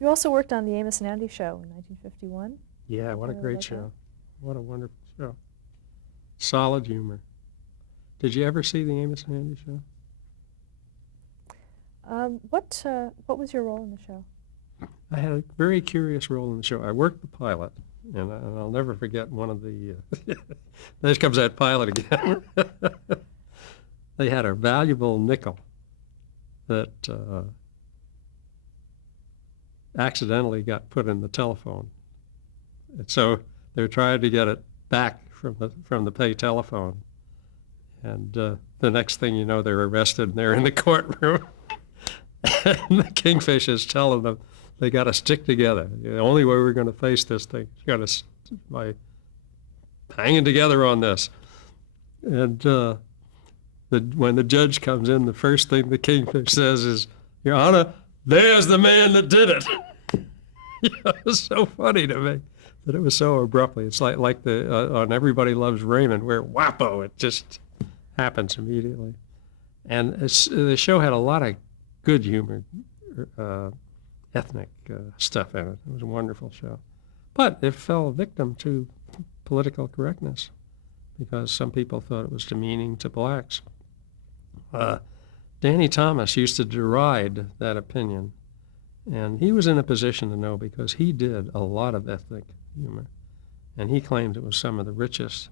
You also worked on the Amos and Andy Show in 1951. Yeah, what a I really great like show. that. What a wonderful show. Solid humor. Did you ever see the Amos and Andy Show? What was your role in the show? I had a very curious role in the show. I worked the pilot, and I'll never forget one of the. There comes that pilot again. They had a valuable nickel that accidentally got put in the telephone, and so they're trying to get it back from the pay telephone. And the next thing you know, they're arrested and they're in the courtroom. And the Kingfish is telling them they got to stick together. The only way we're going to face this thing is got to by hanging together on this. And when the judge comes in, the first thing the Kingfish says is, "Your Honor, there's the man that did it." It was so funny to me that it was so abruptly. It's like the on Everybody Loves Raymond, where whappo, it just happens immediately. And the show had a lot of good humor, ethnic stuff in it. It was a wonderful show. But it fell victim to political correctness because some people thought it was demeaning to blacks. Danny Thomas used to deride that opinion, and he was in a position to know because he did a lot of ethnic humor, and he claimed it was some of the richest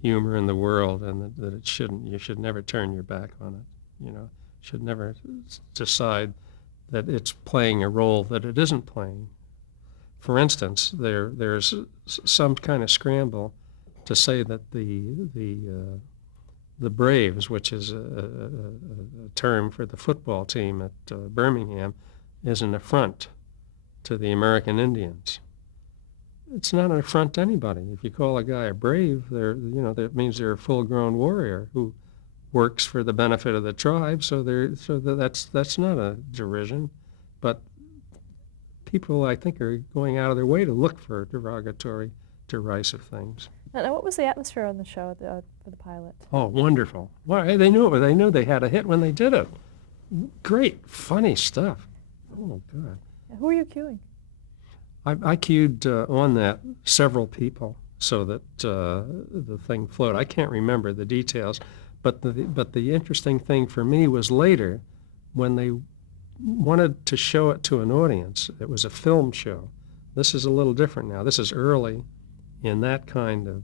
humor in the world, and that you should never turn your back on it. Should never decide that it's playing a role that it isn't playing. For instance, there's some kind of scramble to say that the Braves, which is a term for the football team at Birmingham, is an affront to the American Indians. It's not an affront to anybody. If you call a guy a brave, that means they're a full-grown warrior who works for the benefit of the tribe. That's not a derision, but people, I think, are going out of their way to look for derogatory, derisive things. Now, what was the atmosphere on the show for the pilot? Oh, wonderful! Well, they knew it. They knew they had a hit when they did it. Great, funny stuff. Oh God! Who were you cueing? I cued on that several people so that the thing flowed. I can't remember the details, but the interesting thing for me was later when they wanted to show it to an audience. It was a film show. This is a little different now. This is early in that kind of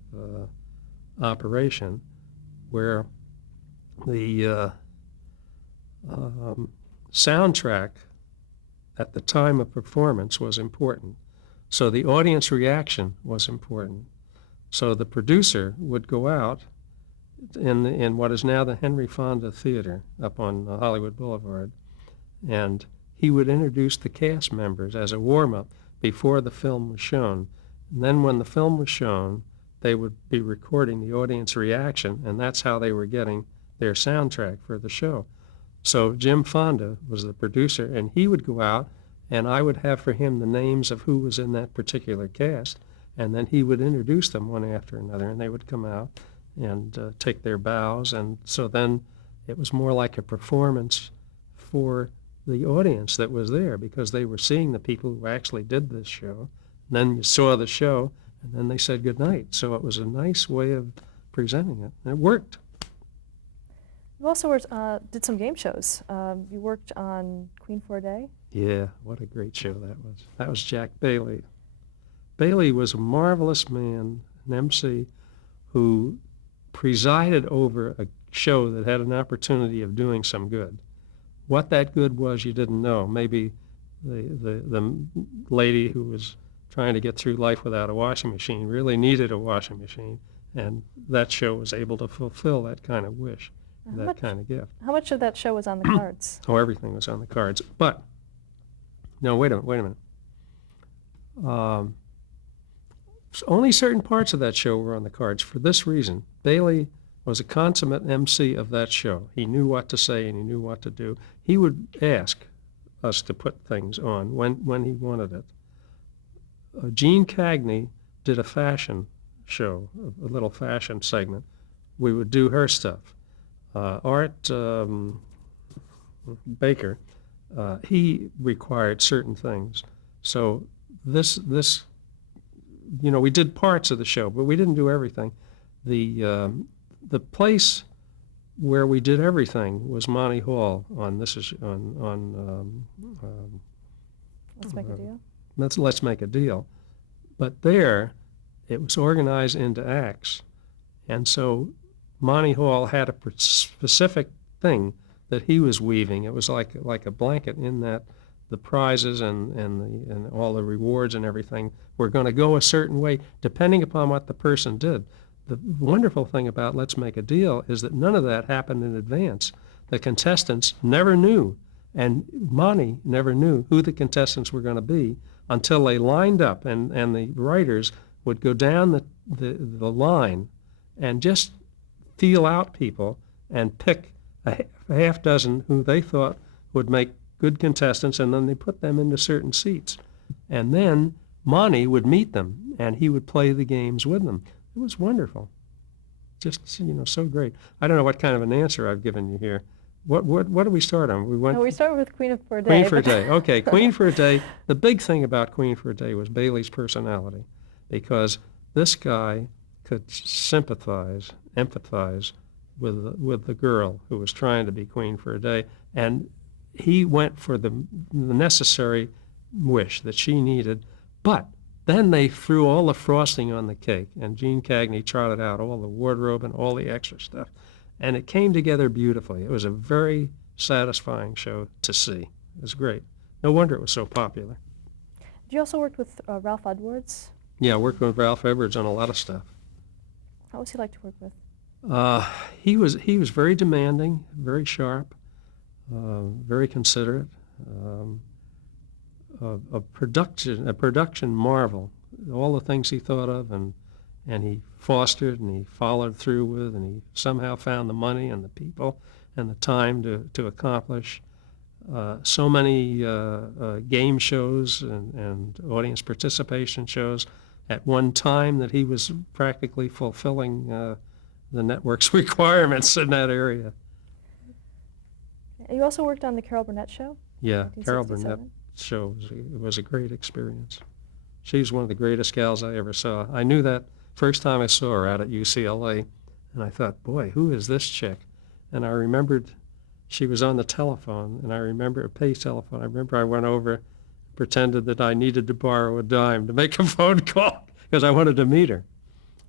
operation where the soundtrack at the time of performance was important. So the audience reaction was important. So the producer would go out in what is now the Henry Fonda Theater up on Hollywood Boulevard, and he would introduce the cast members as a warm-up before the film was shown. And then when the film was shown, they would be recording the audience reaction, and that's how they were getting their soundtrack for the show. So Jim Fonda was the producer, and he would go out, and I would have for him the names of who was in that particular cast, and then he would introduce them one after another, and they would come out and take their bows. And so then it was more like a performance for the audience that was there because they were seeing the people who actually did this show. And then you saw the show, and then they said goodnight. So it was a nice way of presenting it, and it worked. You also did some game shows. You worked on Queen for a Day. Yeah, what a great show that was. That was Jack Bailey. Bailey was a marvelous man, an MC, who presided over a show that had an opportunity of doing some good. What that good was, you didn't know. Maybe the lady who was trying to get through life without a washing machine really needed a washing machine, and that show was able to fulfill that kind of wish, that kind of gift. How much of that show was on the cards? Oh, everything was on the cards. But, no, wait a minute. Only certain parts of that show were on the cards for this reason. Bailey was a consummate MC of that show. He knew what to say and he knew what to do. He would ask us to put things on when he wanted it. Jean Cagney did a fashion show, a little fashion segment. We would do her stuff. Art Baker, he required certain things. So this, we did parts of the show, but we didn't do everything. The place where we did everything was Monty Hall on Let's make a deal. Let's Make a Deal. But there, it was organized into acts, and so Monty Hall had a specific thing that he was weaving. It was like a blanket in that the prizes and all the rewards and everything were going to go a certain way depending upon what the person did. The wonderful thing about Let's Make a Deal is that none of that happened in advance. The contestants never knew, and Monty never knew who the contestants were going to be until they lined up, and the writers would go down the line and just feel out people and pick a half dozen who they thought would make good contestants, and then they put them into certain seats. And then Monty would meet them, and he would play the games with them. It was wonderful. Just, so great. I don't know what kind of an answer I've given you here. What did we start on? We started with Queen for a Day. Queen for a Day. Okay, Queen for a Day. The big thing about Queen for a Day was Bailey's personality, because this guy could sympathize, empathize with the girl who was trying to be Queen for a Day, and he went for the necessary wish that she needed, but then they threw all the frosting on the cake, and Gene Cagney trotted out all the wardrobe and all the extra stuff, and it came together beautifully. It was a very satisfying show to see. It was great. No wonder it was so popular. You also worked with Ralph Edwards. Yeah, I worked with Ralph Edwards on a lot of stuff. How was he like to work with? He was very demanding, very sharp, very considerate. A production marvel. All the things he thought of and he fostered and he followed through with, and he somehow found the money and the people and the time to accomplish so many game shows and audience participation shows at one time that he was practically fulfilling the network's requirements in that area. You also worked on the Carol Burnett Show? Yeah, Carol 1967. Burnett show was a great experience. She's one of the greatest gals I ever saw. I knew that first time I saw her out at UCLA, and I thought, boy, who is this chick? And I remembered she was on the telephone, and I remember a pay telephone. I remember I went over, pretended that I needed to borrow a dime to make a phone call because I wanted to meet her.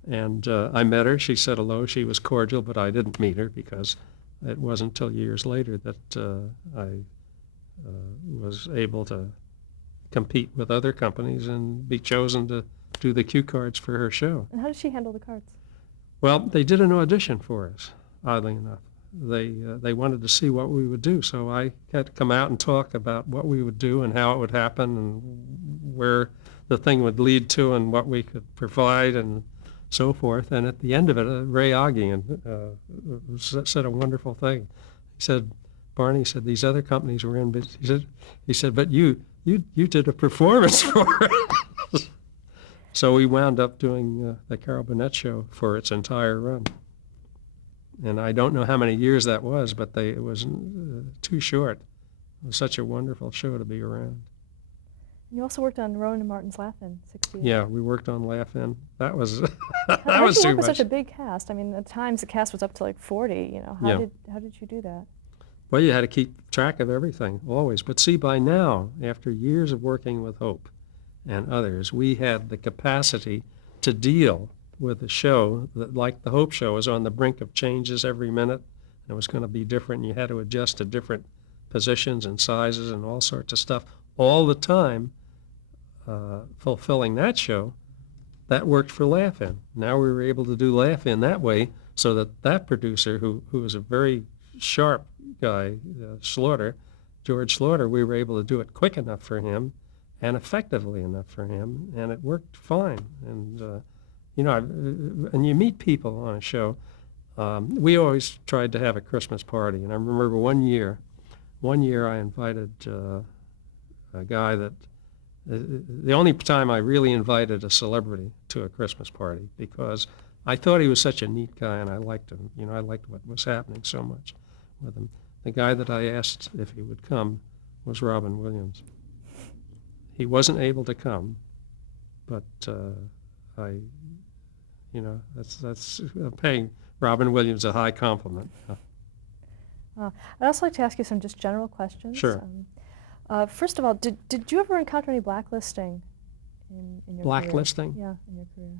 And I met her. She said hello. She was cordial, but I didn't meet her because it wasn't until years later that I was able to compete with other companies and be chosen to do the cue cards for her show. And how did she handle the cards? Well, they did an audition for us, oddly enough. They wanted to see what we would do, so I had to come out and talk about what we would do and how it would happen and where the thing would lead to and what we could provide and so forth. And at the end of it, Ray Oggian said a wonderful thing. He said, Barney said, these other companies were in, but he said, but you did a performance for us. So we wound up doing the Carol Burnett Show for its entire run. And I don't know how many years that was, but it was too short. It was such a wonderful show to be around. You also worked on Rowan and Martin's Laugh-In, 60 years. Yeah, we worked on Laugh-In. That was that How was did you too work with much. such a big cast? I mean, at times the cast was up to like 40. How did you do that? Well, you had to keep track of everything, always. But see, by now, after years of working with Hope and others, we had the capacity to deal with a show that, like the Hope Show, was on the brink of changes every minute. And it was going to be different, and you had to adjust to different positions and sizes and all sorts of stuff all the time, fulfilling that show. That worked for Laugh-In. Now we were able to do Laugh-In that way, so that producer, who was a very sharp guy, George Slaughter, we were able to do it quick enough for him and effectively enough for him, and it worked fine. And and you meet people on a show. We always tried to have a Christmas party, and I remember one year I invited a guy that the only time I really invited a celebrity to a Christmas party, because I thought he was such a neat guy and I liked him. I liked what was happening so much with him. The guy that I asked if he would come was Robin Williams. he wasn't able to come, but that's paying Robin Williams a high compliment. I'd also like to ask you some just general questions. Sure. First of all, did you ever encounter any blacklisting in your Blacklisting? career? Yeah, in your career.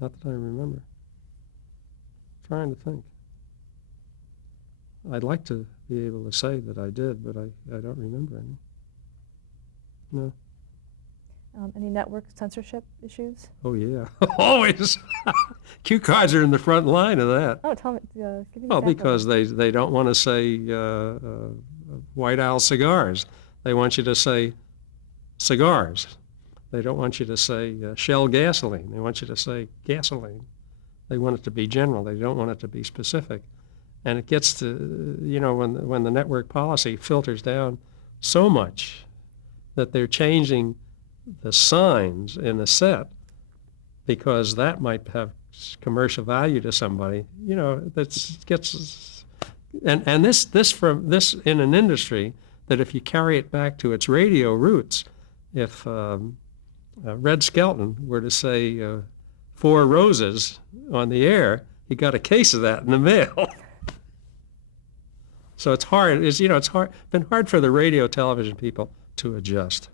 Not that I remember. Trying to think. I'd like to be able to say that I did, but I don't remember any. No. Any network censorship issues? Oh, yeah. Always. Cue cards are in the front line of that. Oh, tell me, give me an Well, example. because they don't want to say White Owl cigars. They want you to say cigars. They don't want you to say Shell gasoline. They want you to say gasoline. They want it to be general. They don't want it to be specific. And it gets to, when the network policy filters down so much that they're changing the signs in the set because that might have commercial value to somebody, that gets, and this in an industry that if you carry it back to its radio roots, if Red Skelton were to say 4 roses on the air, he got a case of that in the mail. So it's hard. It's been hard for the radio television people to adjust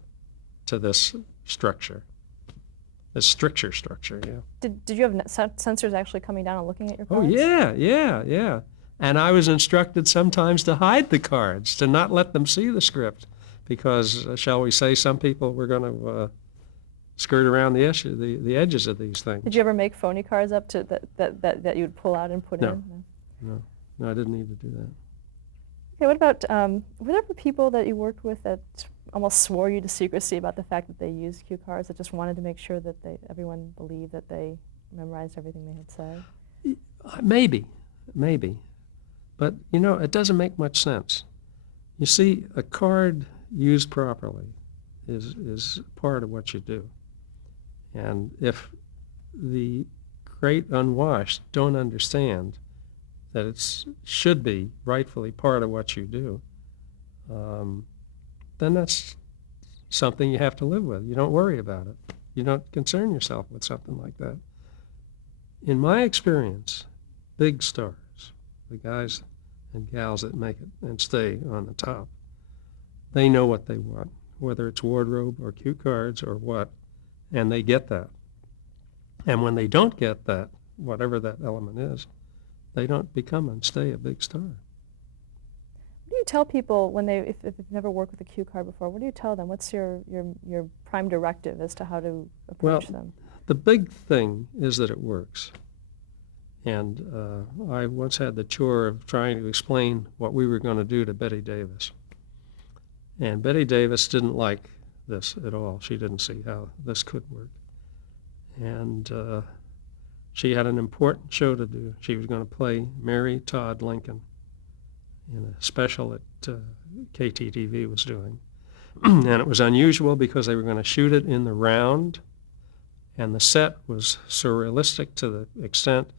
to this structure, this stricture structure. Yeah. Did you have censors actually coming down and looking at your Oh cards? yeah. And I was instructed sometimes to hide the cards, to not let them see the script, because shall we say, some people were going to skirt around the edges of these things. Did you ever make phony cards up to that you would pull out and put No. in? No, I didn't need to do that. Okay, what about, were there people that you worked with that almost swore you to secrecy about the fact that they used cue cards, that just wanted to make sure that everyone believed that they memorized everything they had said? Maybe. But, it doesn't make much sense. You see, a card used properly is part of what you do. And if the great unwashed don't understand that it should be rightfully part of what you do, then that's something you have to live with. You don't worry about it. You don't concern yourself with something like that. In my experience, big stars, the guys and gals that make it and stay on the top, they know what they want, whether it's wardrobe or cue cards or what, and they get that. And when they don't get that, whatever that element is, they don't become and stay a big star. What do you tell people when if they've never worked with a cue card before? What do you tell them? What's your prime directive as to how to approach them? The big thing is that it works. And I once had the chore of trying to explain what we were going to do to Betty Davis. And Betty Davis didn't like this at all. She didn't see how this could work. And she had an important show to do. She was going to play Mary Todd Lincoln in a special that KTTV was doing. And it was unusual because they were going to shoot it in the round, and the set was surrealistic to the extent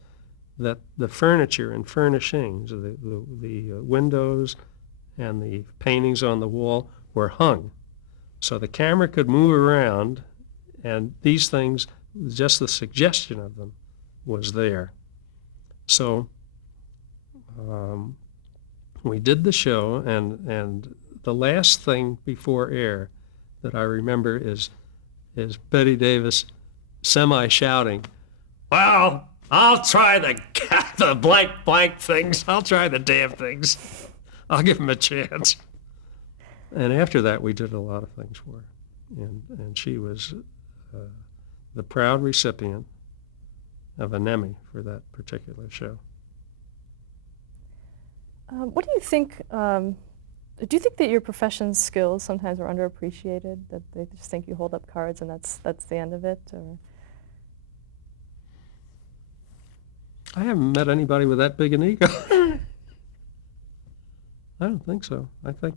that the furniture and furnishings, the windows and the paintings on the wall were hung. So the camera could move around, and these things, just the suggestion of them was there. So we did the show, and the last thing before air that I remember is Betty Davis semi-shouting, "Well, I'll try the blank things. I'll try the damn things. I'll give them a chance." And after that, we did a lot of things for her. And she was the proud recipient of an Emmy for that particular show. What do you think? Do you think that your profession's skills sometimes are underappreciated? That they just think you hold up cards and that's the end of it? Or? I haven't met anybody with that big an ego. I don't think so. I think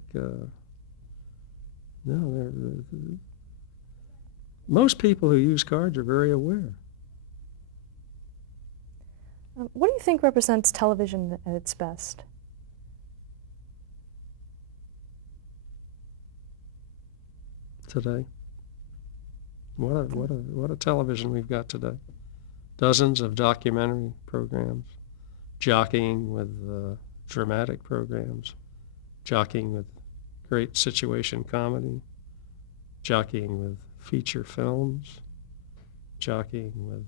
no. Most people who use cards are very aware. What do you think represents television at its best? today. What a television we've got today. Dozens of documentary programs, jockeying with dramatic programs, jockeying with great situation comedy, jockeying with feature films, jockeying with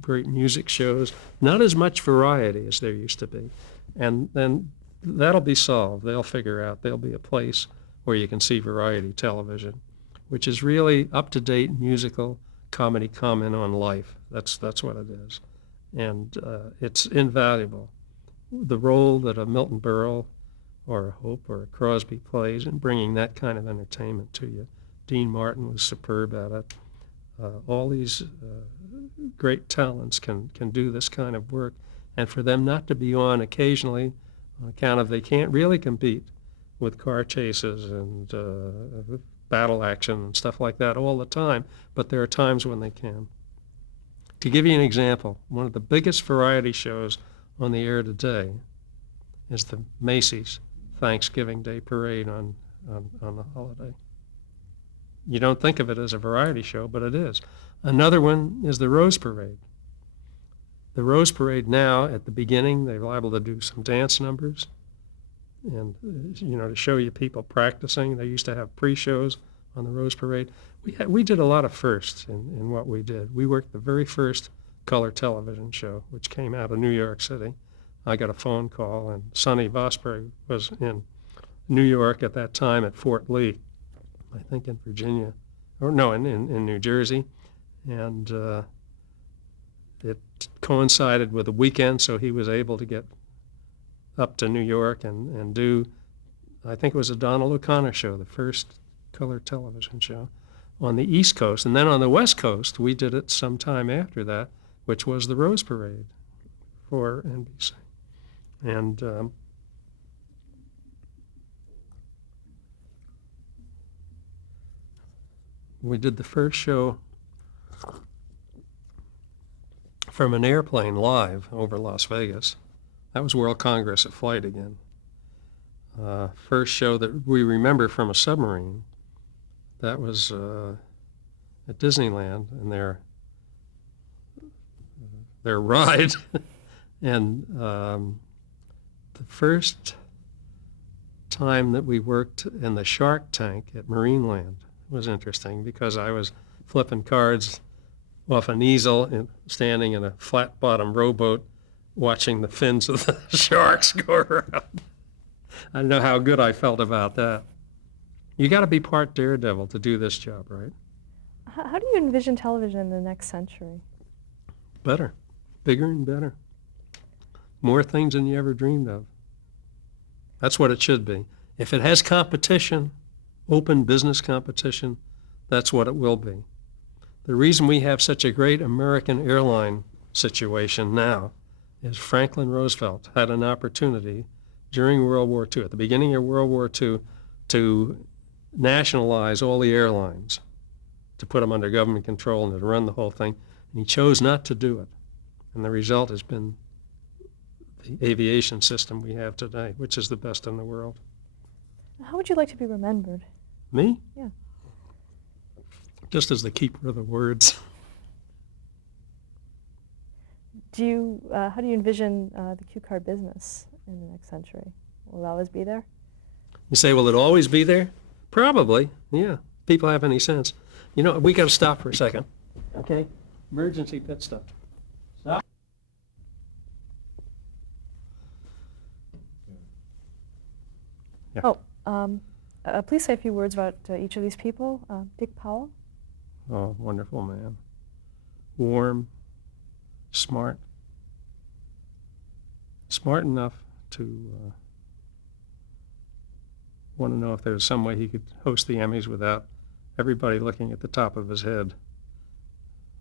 great music shows. Not as much variety as there used to be. And then that'll be solved. They'll figure out there'll be a place where you can see variety television, which is really up-to-date musical comedy comment on life. That's what it is. And it's invaluable. The role that a Milton Berle or a Hope or a Crosby plays in bringing that kind of entertainment to you. Dean Martin was superb at it. All these great talents can do this kind of work, and for them not to be on occasionally on account of they can't really compete with car chases and battle action and stuff like that all the time, but there are times when they can. To give you an example, one of the biggest variety shows on the air today is the Macy's Thanksgiving Day Parade on the holiday. You don't think of it as a variety show, but it is. Another one is the Rose Parade. The Rose Parade now, at the beginning, they're liable to do some dance numbers and, to show you people practicing. They used to have pre-shows on the Rose Parade. We did a lot of firsts in what we did. We worked the very first color television show, which came out of New York City. I got a phone call, and Sonny Vosberg was in New York at that time at Fort Lee, I think in Virginia, or no, in New Jersey, and it coincided with a weekend, so he was able to get up to New York and do, I think it was a Donald O'Connor show, the first color television show on the East Coast. And then on the West Coast, we did it sometime after that, which was the Rose Parade for NBC. And we did the first show from an airplane live over Las Vegas. That was World Congress at Flight again. First show that we remember from a submarine, that was at Disneyland, and their ride. And the first time that we worked in the Shark Tank at Marineland was interesting because I was flipping cards off an easel and standing in a flat-bottom rowboat watching the fins of the sharks go around. I don't know how good I felt about that. You got to be part daredevil to do this job, right? How do you envision television in the next century? Better, bigger and better. More things than you ever dreamed of. That's what it should be. If it has competition, open business competition, that's what it will be. The reason we have such a great American airline situation now is Franklin Roosevelt had an opportunity during World War II, at the beginning of World War II, to nationalize all the airlines, to put them under government control and to run the whole thing, and he chose not to do it. And the result has been the aviation system we have today, which is the best in the world. How would you like to be remembered? Me? Yeah. Just as the keeper of the words. How do you envision the cue card business in the next century? Will it always be there? You say, will it always be there? Probably, yeah. People have any sense. We got to stop for a second. Okay? Emergency pit stop. Stop. Yeah. Oh, please say a few words about each of these people. Dick Powell. Oh, wonderful man. Warm, smart. Smart enough to want to know if there was some way he could host the Emmys without everybody looking at the top of his head.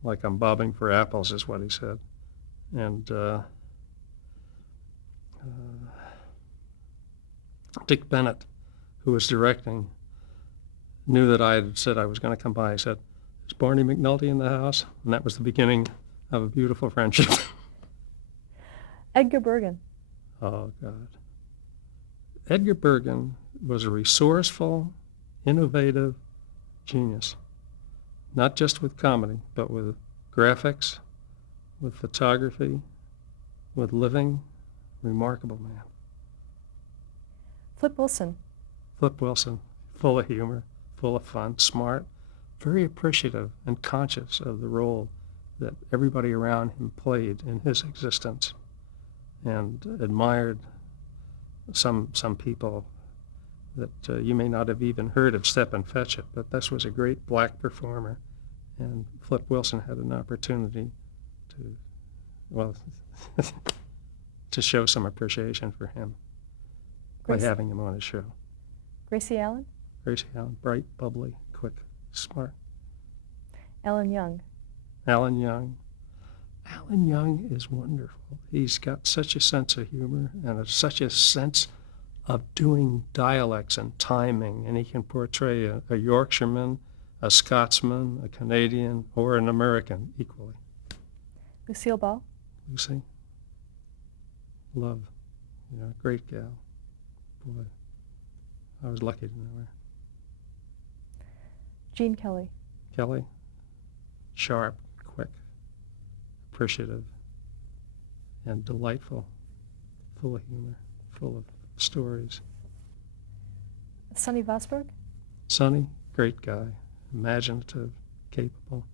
Like I'm bobbing for apples is what he said. And Dick Bennett, who was directing, knew that I had said I was going to come by. He said, "Is Barney McNulty in the house?" And that was the beginning of a beautiful friendship. Edgar Bergen. Oh, God. Edgar Bergen was a resourceful, innovative, Genius. Not just with comedy, but with graphics, with photography, with living. Remarkable man. Flip Wilson. Flip Wilson, full of humor, full of fun, smart, very appreciative and conscious of the role that everybody around him played in his existence, and admired some people that you may not have even heard of Step and Fetch It, but this was a great black performer, and Flip Wilson had an opportunity to, well, to show some appreciation for him by Grace- having him on his show. Gracie Allen. Gracie Allen, bright, bubbly, quick, smart. Ellen Young. Alan Young. Alan Young is wonderful. He's got such a sense of humor and such a sense of doing dialects and timing, and he can portray a Yorkshireman, a Scotsman, a Canadian, or an American equally. Lucille Ball. Lucy, love, great gal. Boy, I was lucky to know her. Gene Kelly. Kelly, sharp, quick, appreciative, and delightful, full of humor, full of stories. Sonny Vosberg. Sonny, great guy, imaginative, capable,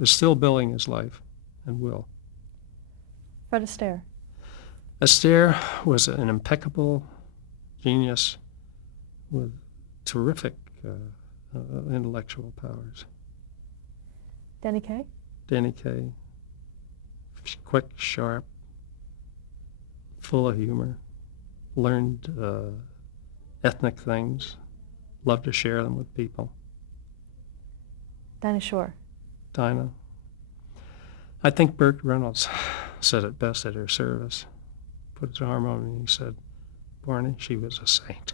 is still billing his life, and will. Fred Astaire. Astaire was an impeccable genius with terrific intellectual powers. Danny Kaye. Danny Kaye, quick, sharp, full of humor, learned ethnic things, loved to share them with people. Dinah Shore. Dinah. I think Burt Reynolds said it best at her service. Put his arm on me and he said, "Barney, she was a saint."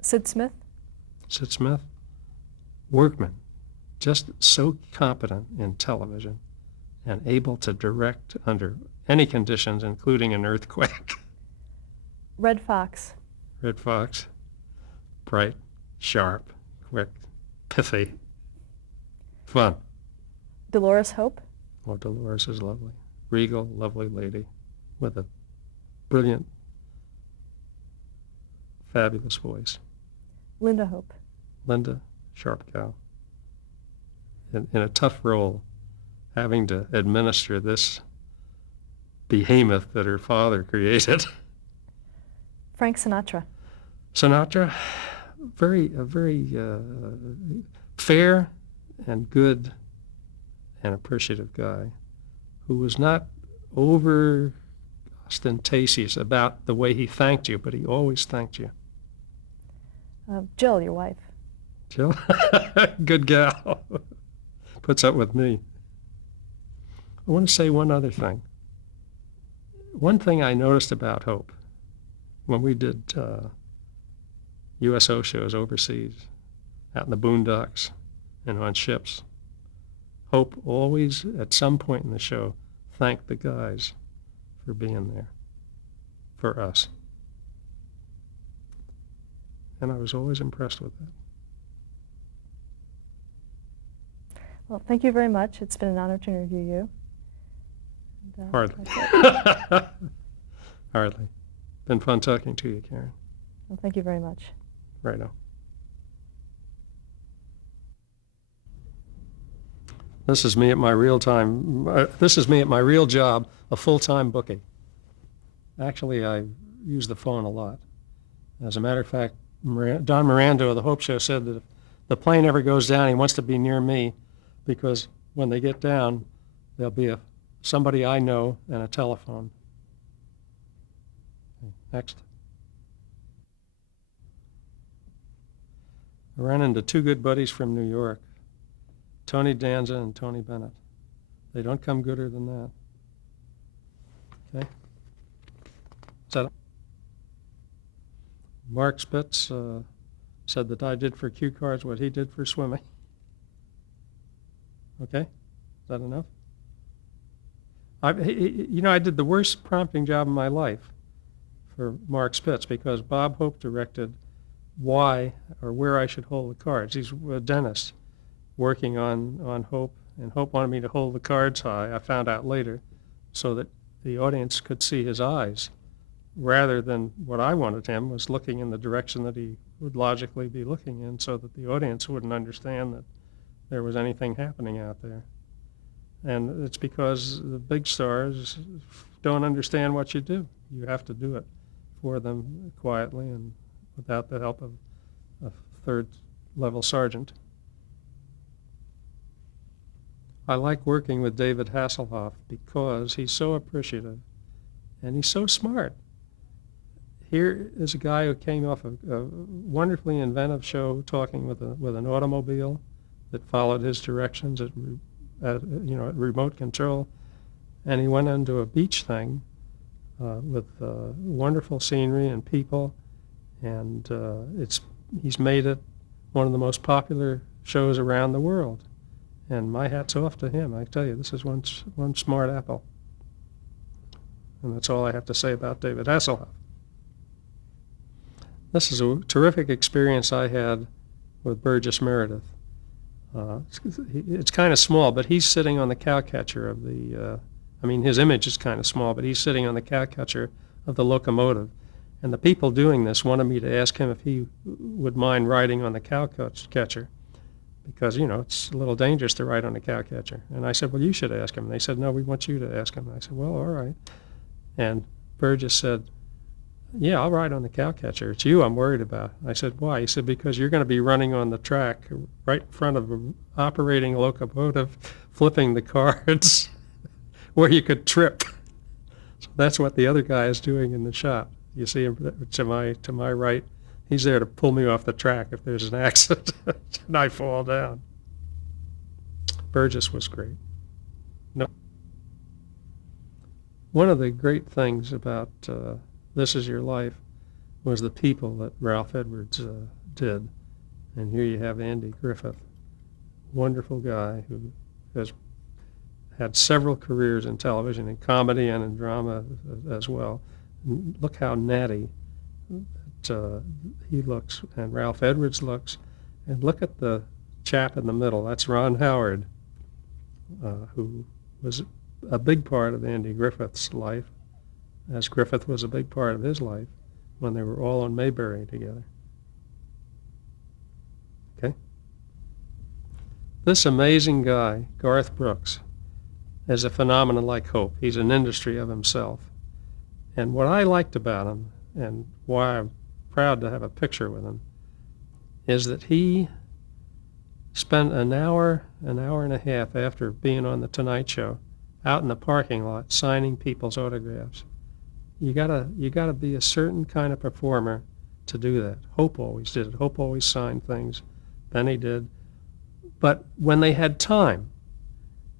Sid Smith. Sid Smith, workman, just so competent in television and able to direct under any conditions, including an earthquake. Red Fox. Red Fox, bright, sharp, quick, pithy, fun. Dolores Hope. Oh, Dolores is lovely. Regal, lovely lady with a brilliant, fabulous voice. Linda Hope. Linda, sharp gal. In a tough role, having to administer this behemoth that her father created. Frank Sinatra. Sinatra, a very fair and good and appreciative guy who was not over ostentatious about the way he thanked you, but he always thanked you. Jill, your wife. Jill, good gal, puts up with me. I want to say one other thing. One thing I noticed about Hope when we did USO shows overseas, out in the boondocks and on ships, Hope always, at some point in the show, thanked the guys for being there for us. And I was always impressed with that. Well, thank you very much. It's been an honor to interview you. And, Hardly. that's it. Hardly. Been fun talking to you, Karen. Well, thank you very much. Righto. This is me at my real job, a full-time bookie. Actually, I use the phone a lot. As a matter of fact, Don Miranda of the Hope Show said that if the plane ever goes down, he wants to be near me because when they get down, there'll be somebody I know and a telephone. Next. I ran into two good buddies from New York, Tony Danza and Tony Bennett. They don't come gooder than that. Okay? Is that it? Mark Spitz said that I did for cue cards what he did for swimming. Okay? Is that enough? I did the worst prompting job of my life for Mark Spitz because Bob Hope directed why or where I should hold the cards. He's a dentist working on Hope, and Hope wanted me to hold the cards high, I found out later, so that the audience could see his eyes, rather than what I wanted him was looking in the direction that he would logically be looking in, so that the audience wouldn't understand that there was anything happening out there. And it's because the big stars don't understand what you do. You have to do it for them quietly and without the help of a third-level sergeant. I like working with David Hasselhoff because he's so appreciative and he's so smart. Here is a guy who came off a wonderfully inventive show talking with an automobile that followed his directions at remote control, and he went into a beach thing with wonderful scenery and people, and he's made it one of the most popular shows around the world. And my hat's off to him. I tell you, this is one smart apple. And that's all I have to say about David Hasselhoff. This is a terrific experience I had with Burgess Meredith. It's kind of small, but he's sitting on the cowcatcher of the, his image is kind of small, but he's sitting on the cowcatcher of the locomotive. And the people doing this wanted me to ask him if he would mind riding on the cowcatcher, because, it's a little dangerous to ride on the cowcatcher. And I said, well, you should ask him. And they said, no, we want you to ask him. And I said, well, all right. And Burgess said, yeah, I'll ride on the cowcatcher. It's you I'm worried about. I said, why? He said, because you're going to be running on the track right in front of an operating locomotive, flipping the cards where you could trip. So that's what the other guy is doing in the shot. You see him to my right. He's there to pull me off the track if there's an accident and I fall down. Burgess was great. No. One of the great things about This Is Your Life was the people that Ralph Edwards did. And here you have Andy Griffith, wonderful guy who has had several careers in television, in comedy and in drama as well. And look how natty he looks, and Ralph Edwards looks. And look at the chap in the middle. That's Ron Howard, who was a big part of Andy Griffith's life, as Griffith was a big part of his life when they were all on Mayberry together. Okay? This amazing guy, Garth Brooks, is a phenomenon like Hope. He's an industry of himself. And what I liked about him, and why I'm proud to have a picture with him, is that he spent an hour and a half after being on The Tonight Show out in the parking lot signing people's autographs. You gotta be a certain kind of performer to do that. Hope always did it. Hope always signed things. Benny did. But when they had time,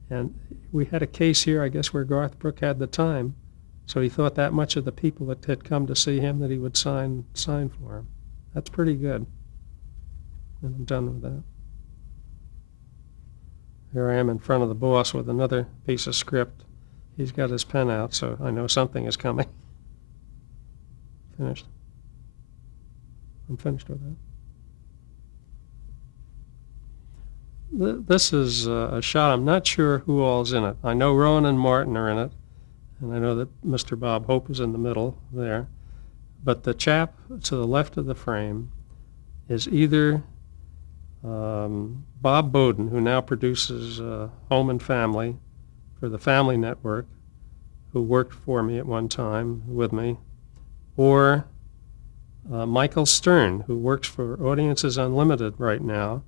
and we had a case here, I guess, where Garth Brooks had the time, so he thought that much of the people that had come to see him that he would sign for him. That's pretty good. And I'm done with that. Here I am in front of the boss with another piece of script. He's got his pen out, so I know something is coming. Finished. I'm finished with that. This is a shot. I'm not sure who all's in it. I know Rowan and Martin are in it, and I know that Mr. Bob Hope is in the middle there. But the chap to the left of the frame is either Bob Bowden, who now produces Home and Family for the Family Network, who worked for me at one time with me, or Michael Stern, who works for Audiences Unlimited right now,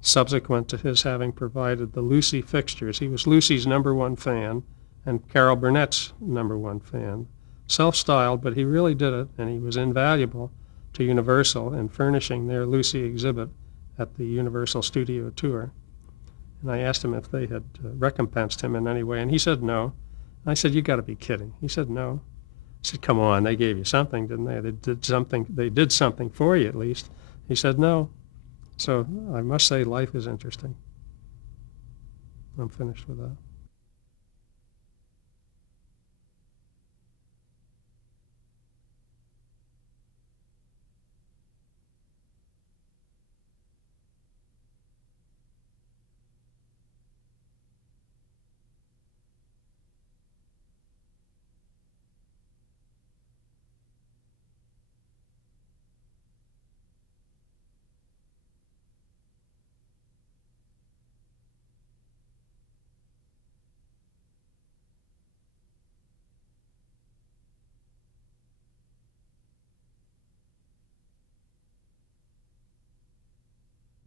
subsequent to his having provided the Lucy fixtures. He was Lucy's #1 fan and Carol Burnett's #1 fan. Self-styled, but he really did it, and he was invaluable to Universal in furnishing their Lucy exhibit at the Universal Studio Tour. And I asked him if they had recompensed him in any way, and he said no. I said, you got to be kidding. He said no. I said, come on, they gave you something, didn't they? They did something for you at least. He said no. So I must say life is interesting. I'm finished with that.